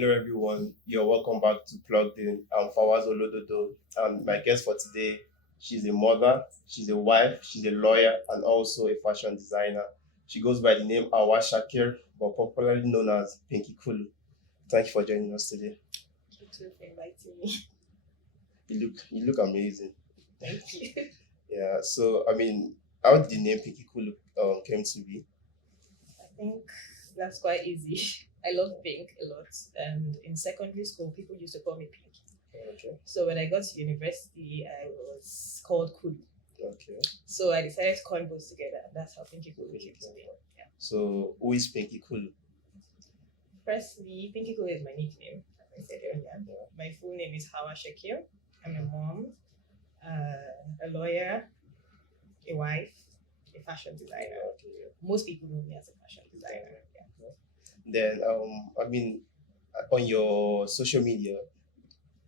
Hello everyone, you're welcome back to Plugged In. I'm Fawaz Olododo, and my guest for today, she's a mother, she's a wife, she's a lawyer, and also a fashion designer. She goes by the name Hauwa Shakir, but popularly known as Pinky Kulu. Thank you for joining us today. Thank you for inviting me. You look amazing. Thank you. Yeah. So how did the name Pinky Kulu came to be? I think that's quite easy. I love pink a lot, and in secondary school, people used to call me Pinky. Okay. So when I got to university, I was called Kulu. Okay. So I decided to coin both together, and that's how Pinky Kulu came to be. Yeah. So who is Pinky Kulu? Firstly, Pinky Kulu is my nickname, as I said earlier. My full name is Hauwa Shakir. I'm a mom, a lawyer, a wife, a fashion designer. Okay. Most people know me as a fashion designer. Yeah. Then on your social media,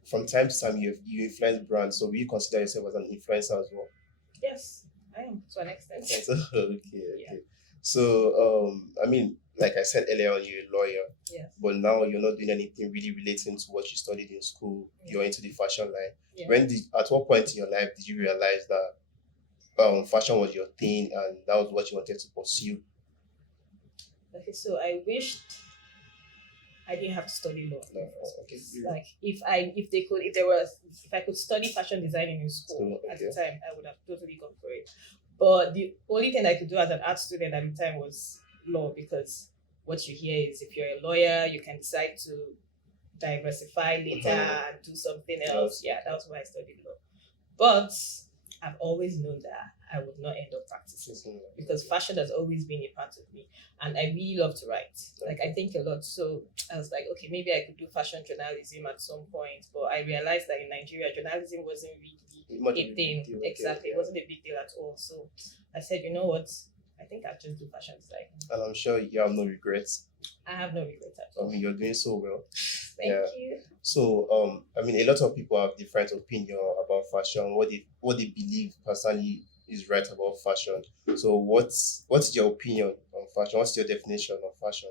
from time to time you influence brands. So will you consider yourself as an influencer as well? Yes, I am to an extent. Okay. Yeah. So like I said earlier on, you're a lawyer, Yes. but now you're not doing anything really relating to what you studied in school. Yeah. You're into the fashion line. Yeah. At what point in your life did you realize that fashion was your thing and that was what you wanted to pursue? Okay, so I wished I didn't have to study law. No, okay. Like if I could study fashion designing in school at the time, I would have totally gone for it. But the only thing I could do as an art student at the time was law, because what you hear is if you're a lawyer, you can decide to diversify later and do something else. Yeah, that was why I studied law. But I've always known that I would not end up practicing, because fashion has always been a part of me, and I really love to write. Like, I think a lot. So I was like, okay, maybe I could do fashion journalism at some point. But I realized that in Nigeria, journalism wasn't really a thing. Exactly, it wasn't a big deal at all. So I said, you know what? I think I'll just do fashion design. And I'm sure you have no regrets. I have no regrets at all. You're doing so well. Thank you. So a lot of people have different opinion about fashion, what they believe personally is right about fashion. So what's your opinion on fashion? What's your definition of fashion?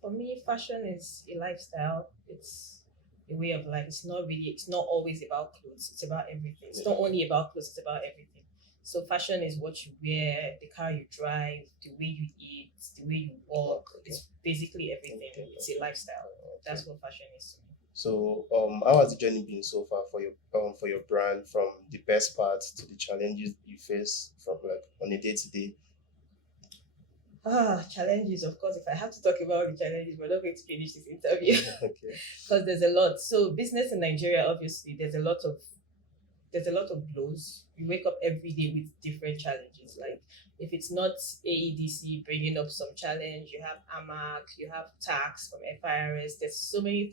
For me, fashion is a lifestyle. It's a way of life. It's not always about clothes. It's about everything. It's not only about clothes, it's about everything. So fashion is what you wear, the car you drive, the way you eat, the way you walk. It's basically everything. It's a lifestyle. That's what fashion is to me. So how has the journey been so far for your brand, from the best parts to the challenges you face from on a day-to-day? Challenges, of course. If I have to talk about the challenges, we're not going to finish this interview. Okay. Because there's a lot. So business in Nigeria, obviously, there's a lot of blows. You wake up every day with different challenges. Like, if it's not AEDC bringing up some challenge, you have AMAC, you have tax from FIRS. There's so many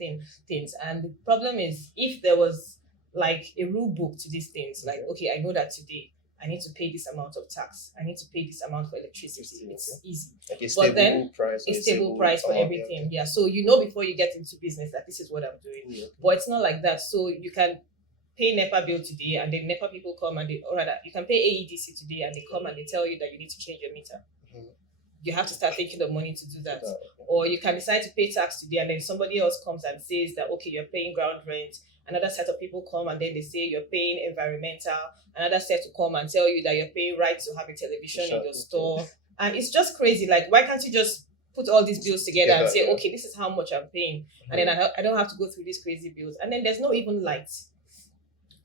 things. And the problem is, if there was like a rule book to these things, like, okay, I know that today I need to pay this amount of tax, I need to pay this amount for electricity. It's easy. Like a stable price for everything. Yeah. So before you get into business that this is what I'm doing. Yeah. But it's not like that. So you can pay NEPA bill today, and then NEPA people come and you can pay AEDC today, and they come and they tell you that you need to change your meter. You have to start thinking of money to do that. Or you can decide to pay tax today, and then somebody else comes and says that, okay, you're paying ground rent. Another set of people come and then they say you're paying environmental. Another set to come and tell you that you're paying right to have a television in your store. And it's just crazy. Like, why can't you just put all these bills together and say, okay, this is how much I'm paying. And then I don't have to go through these crazy bills. And then there's no even light.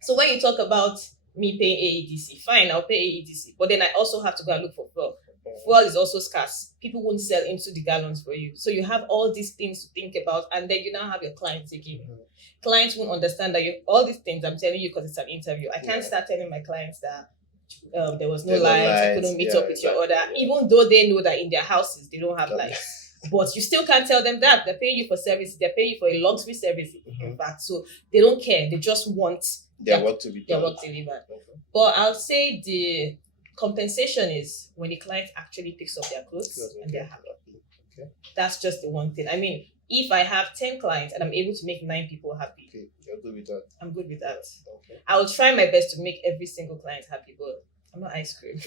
So when you talk about me paying AEDC, fine, I'll pay AEDC. But then I also have to go and look for fuel. Fuel is also scarce. People won't sell into the gallons for you. So you have all these things to think about, and then you now have your clients again. Clients won't understand that all these things I'm telling you because it's an interview. I can't start telling my clients that there was no light, I couldn't meet up with your order, even though they know that in their houses they don't have lights. But you still can't tell them that. They're paying you for service. They're paying you for a luxury service, in fact. So they don't care. They just want their work to be done. Their work delivered. But I'll say the compensation is when the client actually picks up their clothes and they're happy. Okay. That's just the one thing. I mean, if I have 10 clients and I'm able to make 9 people happy, okay, you're good with that. I'm good with that. Okay. I will try my best to make every single client happy, but I'm not ice cream.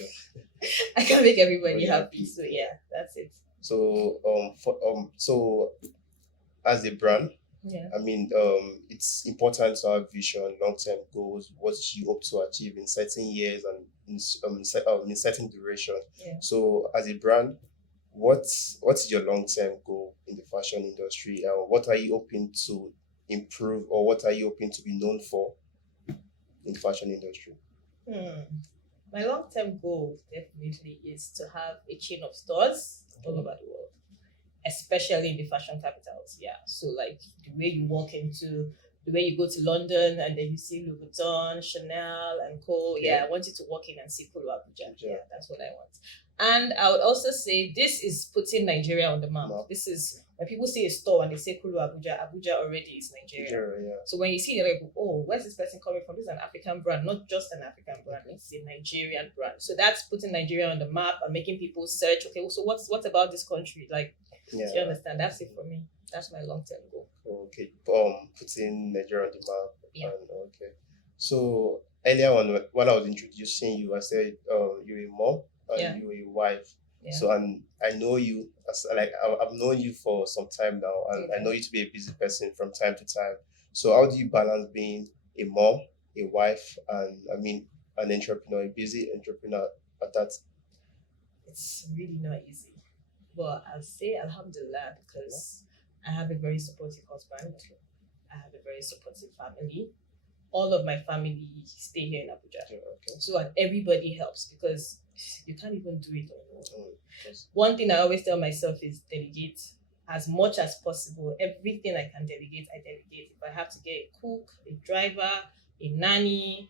I can make everybody happy. So yeah, that's it. So as a brand, Yeah. I mean, it's important to have vision, long-term goals, what you hope to achieve in certain years and in certain duration. Yeah. So, as a brand, what's your long-term goal in the fashion industry? What are you hoping to improve, or what are you hoping to be known for in the fashion industry? My long-term goal definitely is to have a chain of stores all over the world, especially in the fashion capitals. Yeah. So like the way you walk into, the way you go to London and then you see Louis Vuitton, Chanel, and Co. Okay. Yeah, I want you to walk in and see Kulu Abuja. Yeah. Yeah, that's what I want. And I would also say this is putting Nigeria on the map. Map. This is when people see a store and they say Kulu Abuja, Abuja already is Nigeria. Sure, yeah. So when you see they're like, oh, where's this person coming from? This is an African brand, not just an African brand, it's a Nigerian brand. So that's putting Nigeria on the map and making people search, okay, so what about this country? Like, Yeah. do you understand? That's it for me. That's my long-term goal. Okay. Putting Nigeria on the map. Yeah. Okay. So earlier on, when I was introducing you, I said you're a mom and Yeah. you're a wife. Yeah. So, and I know you as I've known you for some time now, and I Okay. know you to be a busy person from time to time. So how do you balance being a mom, a wife, and I mean an entrepreneur, a busy entrepreneur at that? It's really not easy. But I'll say Alhamdulillah because I have a very supportive husband. I have a very supportive family. All of my family stay here in Abuja. Okay. So and everybody helps because you can't even do it on your own. Yes. One thing I always tell myself is delegate as much as possible. Everything I can delegate, I delegate. If I have to get a cook, a driver, a nanny,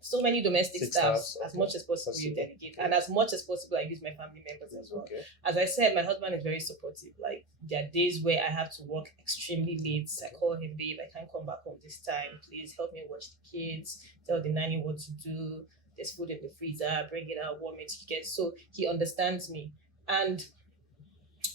so many domestic Six staff, staffs, as okay. much as possible you Possible. delegate. And as much as possible I use my family members as well. Okay. As I said, my husband is very supportive. Like there are days where I have to work extremely late. I call him, babe, I can't come back home this time. Please help me watch the kids, tell the nanny what to do. There's food in the freezer, bring it out, warm it, you get. So he understands me. And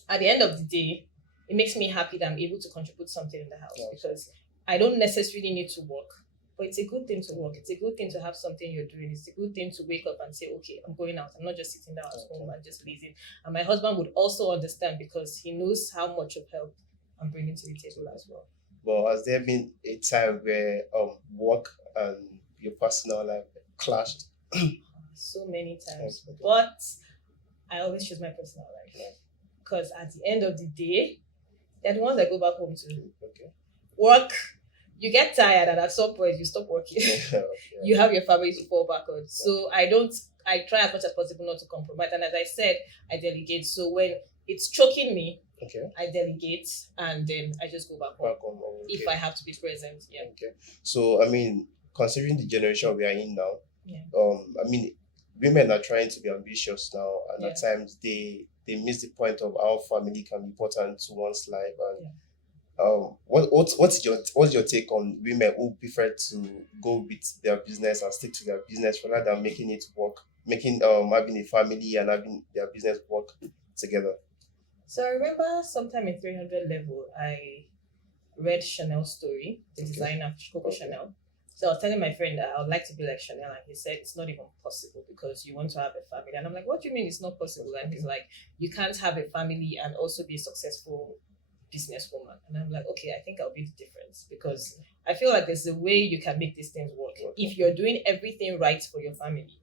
at the end of the day, it makes me happy that I'm able to contribute something in the house Yes. because I don't necessarily need to work. But it's a good thing to work. It's a good thing to have something you're doing. It's a good thing to wake up and say, okay, I'm going out. I'm not just sitting down at home and just lazing. And my husband would also understand because he knows how much of help I'm bringing to the table as well. But has there been a time where work and your personal life clashed? So many times. Yes. But I always choose my personal life. Because at the end of the day, they're the ones I go back home to. Okay. Work, you get tired and at some point you stop working. Yeah. You have your family to fall back on. So I try as much as possible not to compromise. And as I said, I delegate. So when it's choking me, Okay. I delegate and then I just go back home Back home. Okay. if I have to be present. Yeah. Okay. So I mean, considering the generation we are in now, Yeah. I mean, women are trying to be ambitious now, and at Yeah. times they miss the point of how family can be important to one's life. And what's your take on women who prefer to go with their business and stick to their business rather than making it work, having a family and having their business work together? So I remember sometime in 300 level, I read Chanel's story, the Okay. designer Coco Okay. Chanel. So I was telling my friend that I would like to be like Chanel, and he said it's not even possible because you want to have a family. And I'm like, what do you mean it's not possible? And he's like, you can't have a family and also be a successful businesswoman. And I'm like, okay, I think I'll be the difference because I feel like there's a way you can make these things work. Okay. If you're doing everything right for your family,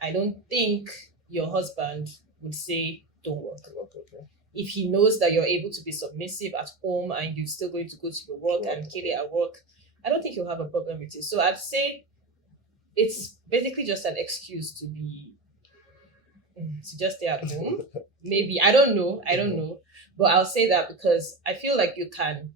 I don't think your husband would say don't work. Okay. If he knows that you're able to be submissive at home and you're still going to go to your work Work. and kill it at work, I don't think he'll have a problem with it. So I'd say it's basically just an excuse to just stay at home. Maybe. I don't know. But I'll say that because I feel like you can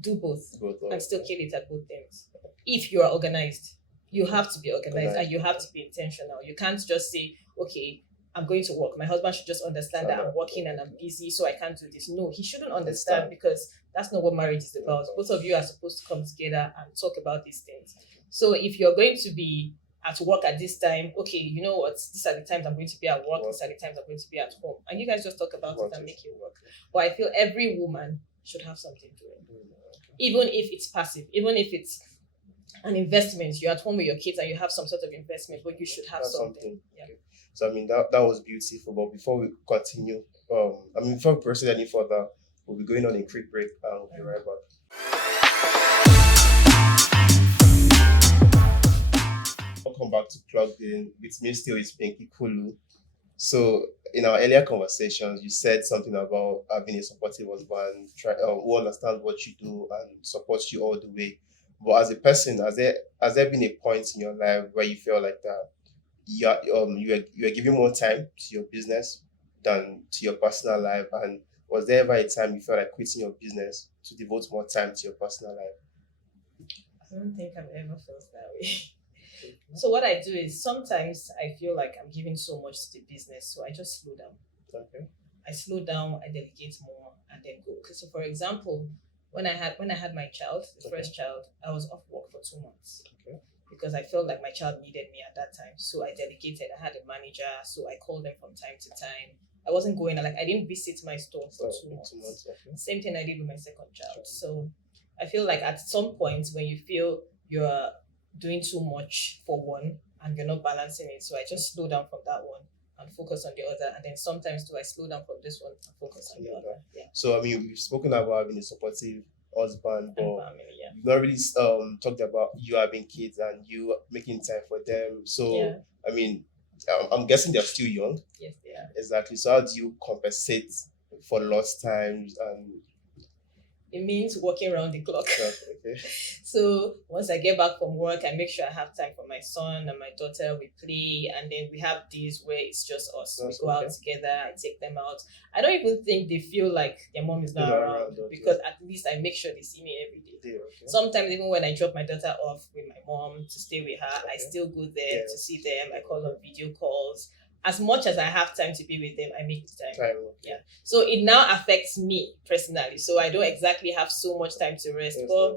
do both and still kill it at both things. If you are organized, you have to be organized and you have to be intentional. You can't just say, okay, I'm going to work. My husband should just understand that I'm working and I'm busy, so I can't do this. No, he shouldn't understand because that's not what marriage is about. Both of you are supposed to come together and talk about these things. So if you're going to be at work at this time, okay, you know what? These are the times I'm going to be at work. These are the times I'm going to be at home. And you guys just talk about it and make it work. But I feel every woman should have something doing. Even if it's passive, even if it's an investment, you're at home with your kids and you have some sort of investment, but you should have something. Yeah. Okay. So I mean that was beautiful. But before we continue, before we proceed any further, We'll be going on a quick break and we'll be right back. Welcome back to Plugged In. With me still is Pinky Kulu. So in our earlier conversations, you said something about having a supportive husband, who understands what you do and supports you all the way. But as a person, has there been a point in your life where you feel like that you are giving more time to your business than to your personal life? And was there ever a time you felt like quitting your business to devote more time to your personal life? I don't think I've ever felt that way. So what I do is sometimes I feel like I'm giving so much to the business, so I just slow down. Okay. I slow down, I delegate more, and then go. So for example, when I had my child, the first child, I was off work for 2 months. Okay. Because I felt like my child needed me at that time. So I delegated. I had a manager, so I called them from time to time. I wasn't going, like I didn't visit my store for 2 months. 2 months. Okay. Same thing I did with my second child. So I feel like at some point when you feel you're doing too much for one and you're not balancing it, so I just slow down from that one and focus on the other. And then sometimes do I slow down from this one and focus on the other. Yeah. So I mean, we've spoken about having a supportive husband, but family, yeah. we've not really talked about you having kids and you making time for them. So Yeah. I mean, I'm guessing they're still young. Yes, they are. Exactly. So how do you compensate for lost times and It means working around the clock. okay. So once I get back from work, I make sure I have time for my son and my daughter. We play, and then we have days where it's just us. That's we go out together. I take them out. I don't even think they feel like their mom is not around because at least I make sure they see me every day. Okay. Sometimes even when I drop my daughter off with my mom to stay with her, I Okay. still go there to see them. I call on video calls. As much as I have time to be with them, I make the time. Yeah. So it now affects me personally. So I don't exactly have so much time to rest. But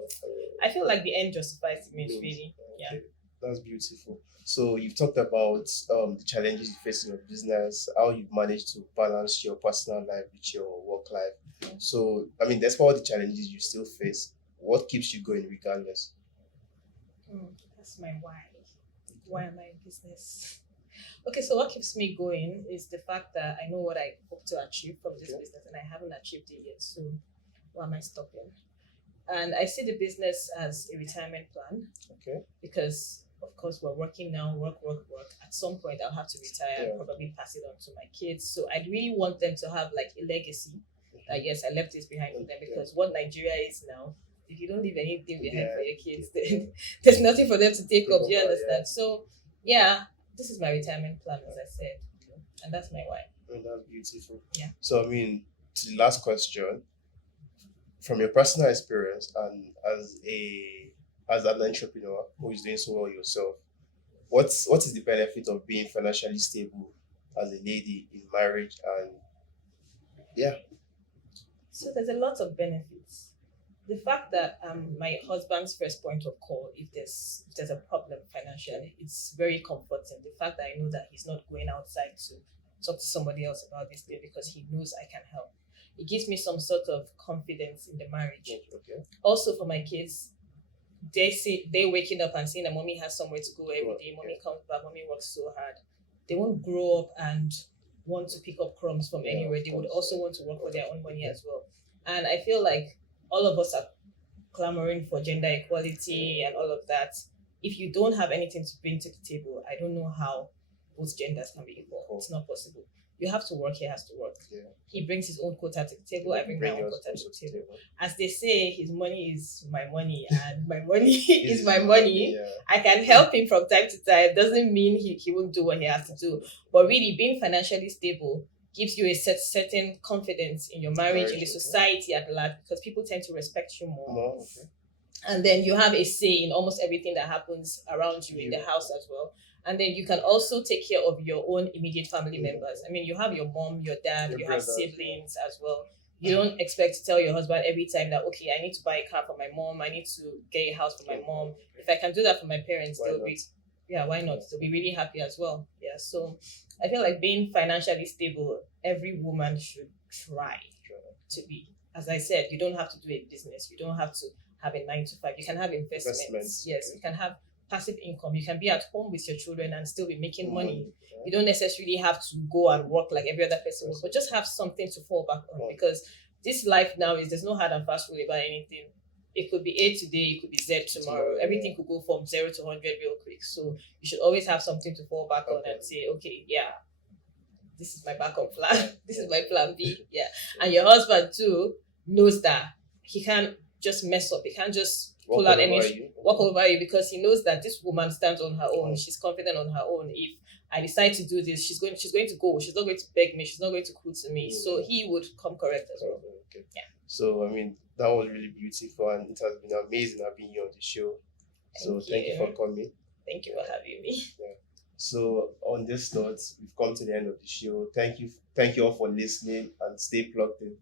I feel like the end justifies the means, really. Yeah. Okay. That's beautiful. So you've talked about the challenges you face in your business, how you've managed to balance your personal life with your work life. So I mean, despite all the challenges you still face, what keeps you going regardless? That's my why. Why am I in business? Okay, so what keeps me going is the fact that I know what I hope to achieve from this business and I haven't achieved it yet. So why am I stopping? And I see the business as a retirement plan. Okay. Because of course we're working now, work. At some point I'll have to retire and probably pass it on to my kids. So I really want them to have like a legacy that yes, I left this behind for them, because what Nigeria is now, if you don't leave anything behind for your kids, then there's nothing for them to take up. Do you understand? So yeah, this is my retirement plan, as I said, and that's my why. Oh, that's beautiful. Yeah. So I mean, to the last question, from your personal experience and as an entrepreneur who is doing so well yourself, what is the benefit of being financially stable as a lady in marriage? And so there's a lot of benefits. The fact that my husband's first point of call if there's a problem financially, it's very comforting. The fact that I know that he's not going outside to talk to somebody else about this thing because he knows I can help. It gives me some sort of confidence in the marriage. Okay. Also for my kids, they're waking up and seeing that mommy has somewhere to go every day. Mommy comes back, mommy works so hard. They won't grow up and want to pick up crumbs from anywhere. They would also want to work for their own money as well. And I feel like all of us are clamoring for gender equality and all of that. If you don't have anything to bring to the table, I don't know how both genders can be equal. It's not possible. You have to work, he has to work. Yeah. He brings his own quota to the table, I bring my own quota to the table. As they say, his money is my money and my money is my money. Yeah. I can help him from time to time. Doesn't mean he won't do what he has to do. But really, being financially stable gives you a certain confidence in your marriage, in the society at large, because people tend to respect you more. And then you have a say in almost everything that happens around you in the house as well. And then you can also take care of your own immediate family members. I mean, you have your mom, your dad, you have siblings as well. You don't expect to tell your husband every time that, okay, I need to buy a car for my mom, I need to get a house for my mom. If I can do that for my parents, they'll be, why not? They'll be really happy as well. Yeah, so I feel like being financially stable, every woman should try to be. As I said, you don't have to do a business. You don't have to have a 9-to-5. You can have investments. Yes, you can have passive income. You can be at home with your children and still be making money. You don't necessarily have to go and work like every other person, but just have something to fall back on, because this life now is there's no hard and fast rule about anything. It could be A today, it could be Z tomorrow. Everything could go from 0 to 100 real quick. So you should always have something to fall back on and say, okay, yeah, this is my backup plan. This is my plan B. Yeah. And your husband too knows that he can't just mess up. He can't just pull out walk over you, because he knows that this woman stands on her own. She's confident on her own. If I decide to do this, she's going to go. She's not going to beg me. She's not going to call to me. So he would come correct as well. Okay. Yeah. So I mean, that was really beautiful, and it has been amazing having you on the show. So thank you for coming. Thank you for having me. Yeah. So on this note, we've come to the end of the show. Thank you all for listening, and stay plugged in.